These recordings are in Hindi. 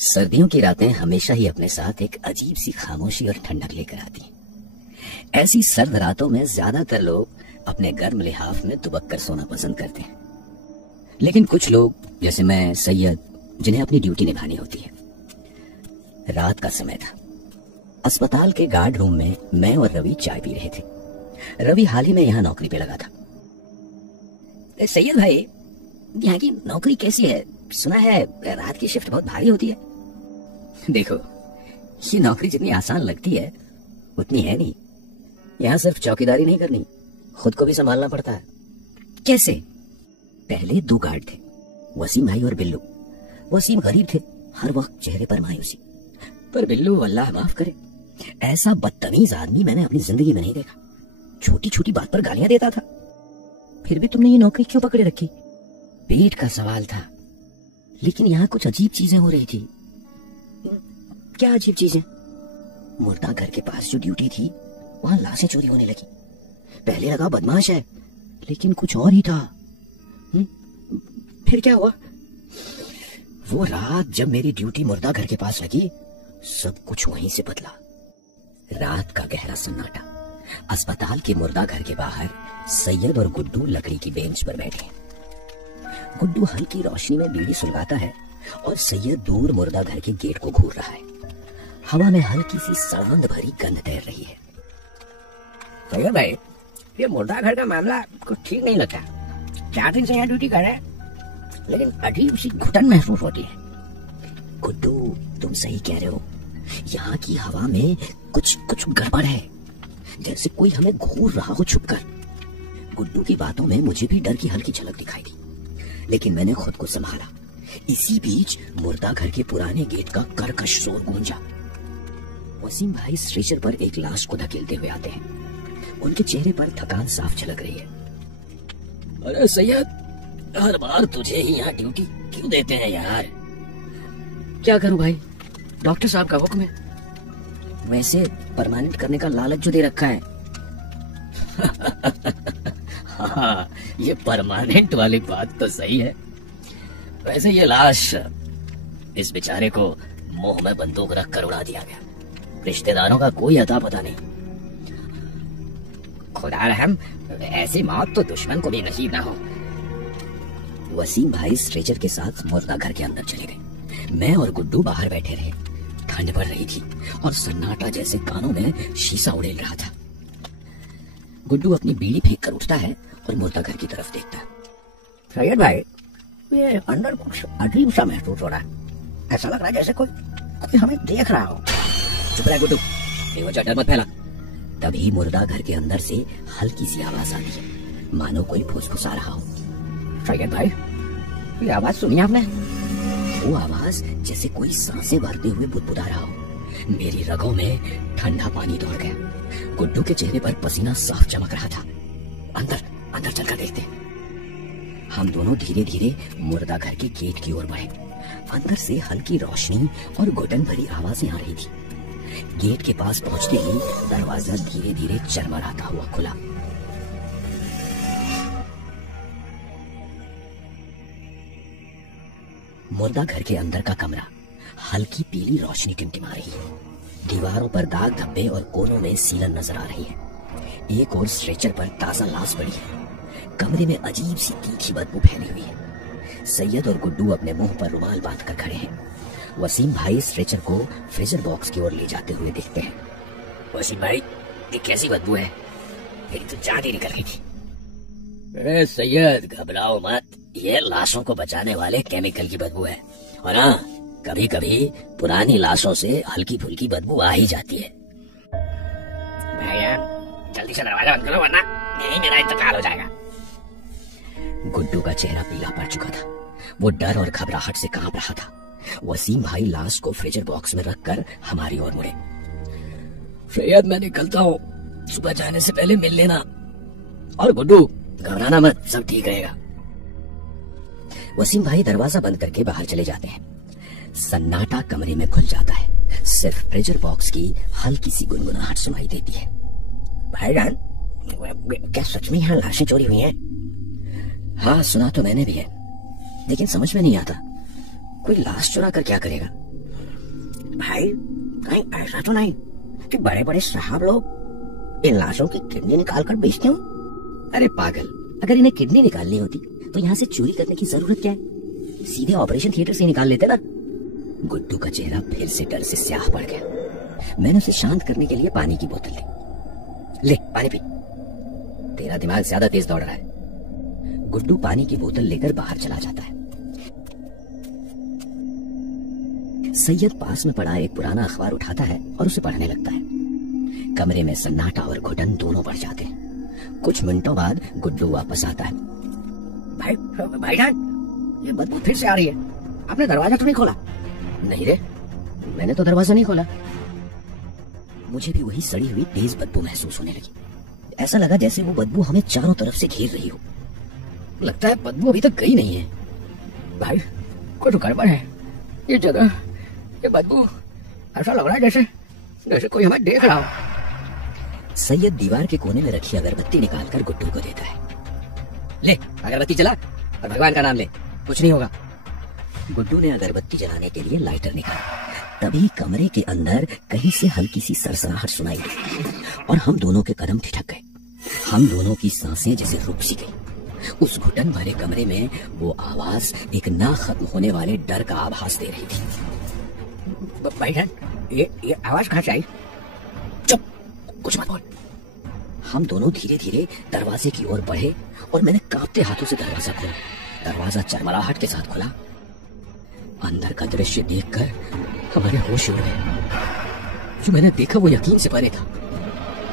सर्दियों की रातें हमेशा ही अपने साथ एक अजीब सी खामोशी और ठंडक लेकर आती हैं। ऐसी सर्द रातों में ज्यादातर लोग अपने गर्म लिहाफ में दुबक कर सोना पसंद करते हैं, लेकिन कुछ लोग जैसे मैं, सैयद, जिन्हें अपनी ड्यूटी निभानी होती है। रात का समय था। अस्पताल के गार्ड रूम में मैं और रवि चाय पी रहे थे। रवि हाल ही में यहाँ नौकरी पे लगा था। सैयद भाई, यहाँ की नौकरी कैसी है? सुना है रात की शिफ्ट बहुत भारी होती है। देखो, ये नौकरी जितनी आसान लगती है उतनी है नहीं। यहाँ सिर्फ चौकीदारी नहीं करनी, खुद को भी संभालना पड़ता है। कैसे? पहले 2 गार्ड थे, वसीम भाई और बिल्लू। वसीम गरीब थे, हर वक्त चेहरे पर मायूसी, पर बिल्लू अल्लाह माफ करे, ऐसा बदतमीज आदमी मैंने अपनी जिंदगी में नहीं देखा। छोटी छोटी बात पर गालियां देता था। फिर भी तुमने ये नौकरी क्यों पकड़े रखी? पेट का सवाल था, लेकिन यहाँ कुछ अजीब चीजें हो रही थी। क्या अजीब चीजें? मुर्दा घर के पास जो ड्यूटी थी वहां लाशें चोरी होने लगी। पहले लगा बदमाश है, लेकिन कुछ और ही था। फिर क्या हुआ? वो रात जब मेरी ड्यूटी मुर्दा घर के पास लगी, सब कुछ वहीं से बदला। रात का गहरा सन्नाटा। अस्पताल के मुर्दा घर के बाहर सैयद और गुड्डू लकड़ी की बेंच पर बैठे। गुड्डू हल्की रोशनी में बीड़ी सुलगाता है और सैयद दूर मुर्दा घर के गेट को घूर रहा है। हवा में हल्की सी सड़ंद भरी गंध तैर रही है। सैयद भाई, ये मुर्दा घर का मामला कुछ ठीक नहीं लगता। 4 दिन से यहाँ ड्यूटी कर रहे हैं, लेकिन अजीब सी घुटन महसूस होती है। गुड्डू, तुम सही कह रहे हो। यहाँ की हवा में कुछ गड़बड़ है, जैसे कोई हमें घूर रहा हो छुपकर। गुड्डू की बातों में मुझे भी डर की हल्की झलक दिखाई दी, लेकिन मैंने खुद को संभाला। इसी बीच मुर्दा घर के पुराने गेट का कर्कश शोर गूंजा। वसीम भाई स्ट्रेचर पर एक लाश को धकेलते हुए आते हैं। उनके चेहरे पर थकान साफ झलक रही है। अरे सैयद, हर बार तुझे ही यहाँ ड्यूटी क्यों देते हैं यार? क्या करूं भाई, डॉक्टर साहब का हुक्म है। वैसे परमानेंट करने का लालच जो दे रखा है। हाँ, ये परमानेंट वाली बात तो सही है। वैसे ये लाश, इस बेचारे को मुंह में बंदूक रख कर उड़ा दिया गया। रिश्तेदारों का कोई अता पता नहीं। खुदा रहम, ऐसी मौत तो दुश्मन को भी नसीब ना हो। वसीम भाई स्ट्रेचर के साथ मुर्दा घर के अंदर चले गए। मैं और गुड्डू बाहर बैठे रहे। ठंड पड़ रही थी और सन्नाटा जैसे कानों में शीशा उड़ेल रहा था। गुड्डू अपनी बीड़ी फेंक कर उठता है और मुर्दा घर की तरफ देखता है। सैयद भाई, ये अंदर कुछ अजीब सा महसूस हो रहा है। ऐसा लग रहा है जैसे कोई हमें देख रहा हो। चुप रह गुड्डू, बेवजह डर मत फैला। तभी मुर्दा घर के अंदर से हल्की सी आवाज आती है, मानो कोई फुसफुसा रहा हो। सैयद भाई, ये आवाज सुनी आपने? वो आवाज जैसे कोई सांसें भरते हुए बुदबुदा रहा हो। मेरी रगों में ठंडा पानी दौड़ गया। गुड्डू के चेहरे पर पसीना साफ चमक रहा था। अंदर चलकर देखते। हम दोनों धीरे धीरे मुर्दा घर के गेट की ओर बढ़े। अंदर से हल्की रोशनी और घुटन भरी आवाजें आ रही थी। गेट के पास पहुंचते ही दरवाजा धीरे धीरे चरमराता हुआ खुला। मुर्दा घर के अंदर का कमरा, हल्की पीली रोशनी टिमटिमा रही है। दीवारों पर दाग धब्बे और कोनों में सीलन नजर आ रही है। एक और स्ट्रेचर पर ताजा लाश पड़ी है। कमरे में अजीब सी तीखी बदबू फैली हुई है। सैयद और गुड्डू अपने मुंह पर रुमाल बांध कर खड़े हैं। वसीम भाई स्ट्रेचर को फ्रीजर बॉक्स की ओर ले जाते हुए देखते हैं। वसीम भाई, ये कैसी बदबू है? मेरी तो जान ही निकल गई थी। सैयद, घबराओ मत, ये लाशों को बचाने वाले केमिकल की बदबू है। और हाँ, कभी कभी पुरानी लाशों से हल्की फुल्की बदबू आ ही जाती है। भैया, जल्दी से दरवाजा बंद करो, वरना यही मेरा इंतकाल हो जाएगा। गुड्डू का चेहरा पीला पड़ चुका था। वो डर और घबराहट से कांप रहा था। वसीम भाई लाश को फ्रीजर बॉक्स में रखकर हमारी ओर मुड़े। सैयद, मैं निकलता हूँ, सुबह जाने से पहले मिल लेना। और गुड्डू, घबराना मत, सब ठीक रहेगा। वसीम भाई दरवाजा बंद करके बाहर चले जाते हैं। सन्नाटा कमरे में खुल जाता है। सिर्फ फ्रीजर बॉक्स की हल्की सी गुनगुनाहट सुनाई देती है। भाईजान, क्या सच में यहाँ लाशें चोरी हुई हैं? हाँ, सुना तो मैंने भी है, लेकिन समझ में नहीं आता कोई लाश चुरा कर क्या करेगा। भाई कहीं ऐसा तो नहीं कि बड़े बड़े साहब लोग इन लाशों की किडनी निकाल कर बेचते हो? अरे पागल, अगर इन्हें किडनी निकालनी होती तो यहाँ से चोरी करने की जरूरत क्या है? सीधे ऑपरेशन थिएटर से निकाल लेते ना। गुड्डू का चेहरा फिर से डर से स्याह पड़ गया। मैंने उसे शांत करने के लिए पानी की बोतल दी। ले पानी पी, तेरा दिमाग ज्यादा तेज दौड़ रहा है। गुड्डू पानी की बोतल लेकर बाहर चला जाता है। सैयद पास में पड़ा एक पुराना अखबार उठाता है और उसे पढ़ने लगता है। कमरे में सन्नाटा और घुटन दोनों बढ़ जाते हैं। कुछ मिनटों बाद गुड्डू वापस आता है। भाईजान, ये बदबू फिर से आ रही है। आपने दरवाजा तो नहीं खोला? नहीं रे, मैंने तो दरवाजा नहीं खोला। मुझे भी वही सड़ी हुई तेज बदबू महसूस होने लगी। ऐसा लगा जैसे वो बदबू हमें चारों तरफ से घेर रही हो। लगता है बदबू अभी तक गई नहीं है। भाई कुछ गड़बड़ है, ये जगह, ये बदबू, ऐसा लग रहा है जैसे कोई हमें देख रहा हो। सैयद दीवार के कोने में रखी अगरबत्ती निकालकर गुड्डू को देता है। ले अगरबत्ती जला और भगवान का नाम ले, कुछ नहीं होगा। गुड्डू ने अगरबत्ती जलाने के लिए लाइटर निकाला। तभी कमरे के अंदर कहीं से हल्की सी सरसराहट सुनाई दी और हम दोनों के कदम ठिठक गए। हम दोनों की सांसें जैसे रुक सी गई। उस घुटन भरे कमरे में वो आवाज एक ना खत्म होने वाले डर का आभास दे रही थी। भाईजान, ये आवाज कहाँ से आई? चुप, कुछ मत बोल। हम दोनों धीरे धीरे दरवाजे की ओर बढ़े और मैंने कांपते हाथों से दरवाजा खोला। दरवाजा चरमराहट के साथ खुला। अंदर का दृश्य देखकर हमारे होश उड़ गए। जो मैंने देखा वो यकीन से परे था।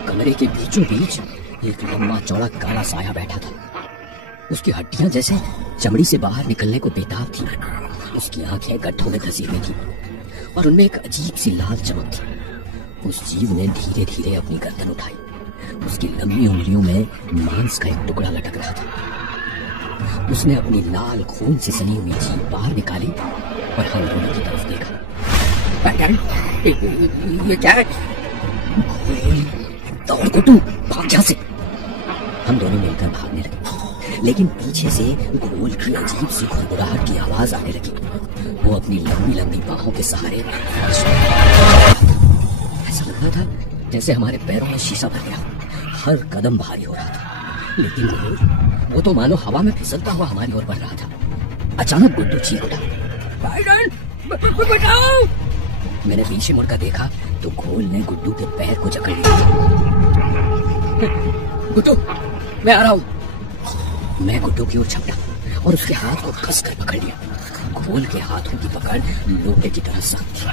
कमरे के बीचों बीच एक लंबा चौड़ा काला साया बैठा था। उसकी हड्डियां जैसे चमड़ी से बाहर निकलने को बेताब थी। उसकी आंखें गड्ढों में धसी हुई थी और उनमें एक अजीब सी लाल चमक थी। उस जीव ने धीरे धीरे अपनी गर्दन उठाई। उसकी लंबी उंगलियों में मांस का एक टुकड़ा लटक रहा था। उसने अपनी लाल खून से सनी हुई जीभ बाहर निकाली और हम दोनों की तरफ देखा। ये क्या है? दौड़ गुड्डू, भाग यहाँ से। हम दोनों मिलकर भागने लगे, लेकिन पीछे से घोल की अजीब सी घुरघुराहट की आवाज आने लगी। वो अपनी लंबी लंबी बाहों के सहारे ऐसा लग रहा था जैसे हमारे पैरों में शीशा भर गया। हर कदम भारी हो रहा था, लेकिन घोल, वो तो मानो हवा में फिसलता हुआ हमारी ओर बढ़ रहा था। अचानक गुड्डू चीख उठा, बचाओ! मैंने पीछे मुड़कर देखा तो घोल ने गुड्डू के पैर को जकड़ लिया। गुड्डू, मैं आ रहा हूँ। मैं गुड्डू की ओर झपटा और उसके हाथ को कसकर पकड़ लिया। घोल के हाथों की पकड़ लोटे की तरह सख्त थी।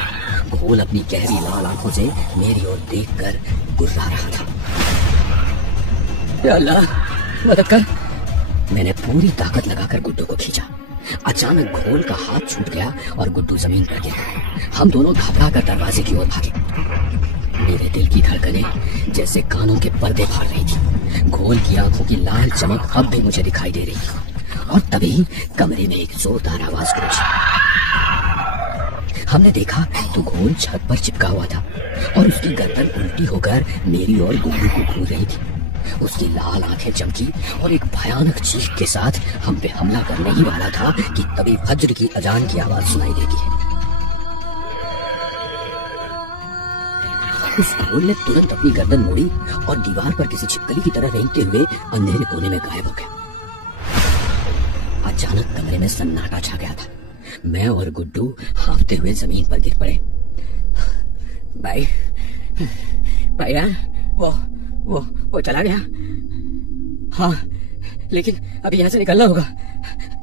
घोल अपनी गहरी लाल आंखों से मेरी ओर देखकर गुर्रा रहा था। या अल्लाह, मदद कर! मैंने पूरी ताकत लगाकर गुड्डू को खींचा। अचानक घोल का हाथ छूट गया और गुड्डू जमीन पर गिरा। हम दोनों घबरा कर दरवाजे की ओर भागे। मेरे दिल की धड़कनें जैसे कानों के पर्दे फाड़ रही थी। घोल की आंखों की लाल चमक अब भी मुझे दिखाई दे रही थी और तभी कमरे में एक जोरदार आवाज गूंजी। हमने देखा तो घोल छत पर चिपका हुआ था और उसकी गर्दन उल्टी होकर मेरी और गुड्डू को घूर रही थी। उसकी लाल आंखें चमकी और एक भयानक चीख के साथ हम पे हमला करने ही वाला था कि तभी फज्र की अजान की आवाज सुनाई देती है। उस घोल ने तुरंत अपनी गर्दन मोड़ी और दीवार पर किसी छिपकली की तरह रेंगते हुए अंधेरे कोने में गायब हो गया। अचानक कमरे में सन्नाटा छा गया था। मैं और गुड्डू हांफते हुए जमीन पर गिर पड़े। भाई यार, वो चला गया। हाँ, लेकिन अभी यहाँ से निकलना होगा,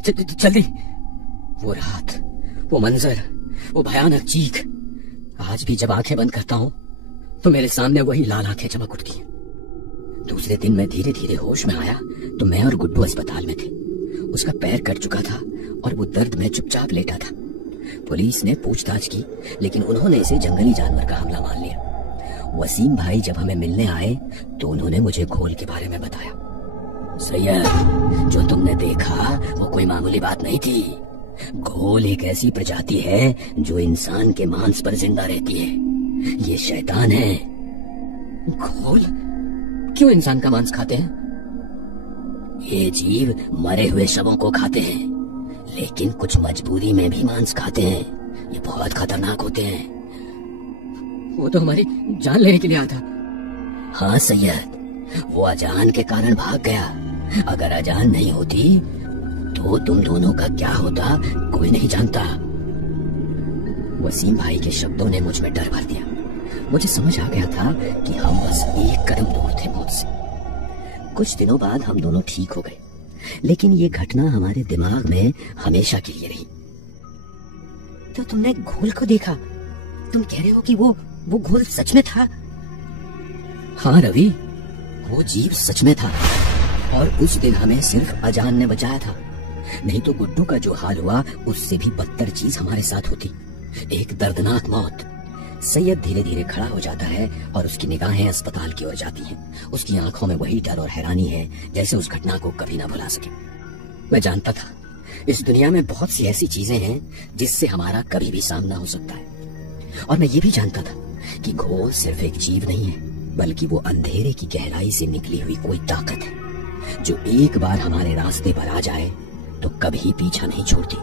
जल्दी। वो रात, वो मंजर, वो भयानक चीख, आज भी जब आंखें बंद करता हूँ तो मेरे सामने वही लाल आंखें चमक उठती हैं। दूसरे दिन मैं धीरे धीरे होश में आया तो मैं और गुड्डू अस्पताल में थे। उसका पैर कट चुका था और वो दर्द में चुपचाप लेटा था। पुलिस ने पूछताछ की, लेकिन उन्होंने इसे जंगली जानवर का हमला मान लिया। वसीम भाई जब हमें मिलने आए तो उन्होंने मुझे घोल के बारे में बताया। सैयद, जो तुमने देखा वो कोई मामूली बात नहीं थी। घोल एक ऐसी प्रजाति है जो इंसान के मांस पर जिंदा रहती है। ये शैतान है। घोल क्यों इंसान का मांस खाते हैं? ये जीव मरे हुए शवों को खाते हैं, लेकिन कुछ मजबूरी में भी मांस खाते हैं। ये बहुत खतरनाक होते हैं। वो तो हमारी जान लेने के लिए आया था। हाँ सैयद, वो अजान के कारण भाग गया। अगर अजान नहीं होती तो तुम दोनों का क्या होता कोई नहीं जानता। वसीम भाई के शब्दों ने मुझ में डर भर दिया। मुझे समझ आ गया था कि हम बस एक कदम दूर थे मौत से। कुछ दिनों बाद हम दोनों ठीक हो गए, लेकिन ये घटना हमारे दिमाग में हमेशा के लिए रही। तो तुमने घोल को देखा? तुम कह रहे हो कि वो घोल सच में था? हाँ रवि, वो जीव सच में था और उस दिन हमें सिर्फ अजान ने बचाया था। नहीं तो गुड्डू का जो हाल हुआ उससे भी बदतर चीज हमारे साथ होती, एक दर्दनाक मौत। सैयद धीरे धीरे खड़ा हो जाता है और उसकी निगाहें अस्पताल की ओर जाती हैं। उसकी आंखों में वही डर और हैरानी है जैसे उस घटना को कभी ना भुला सके। मैं जानता था इस दुनिया में बहुत सी ऐसी चीजें हैं जिससे हमारा कभी भी सामना हो सकता है, और मैं ये भी जानता था कि घोल सिर्फ एक जीव नहीं है, बल्कि वो अंधेरे की गहराई से निकली हुई कोई ताकत है जो एक बार हमारे रास्ते पर आ जाए तो कभी पीछा नहीं छोड़ती।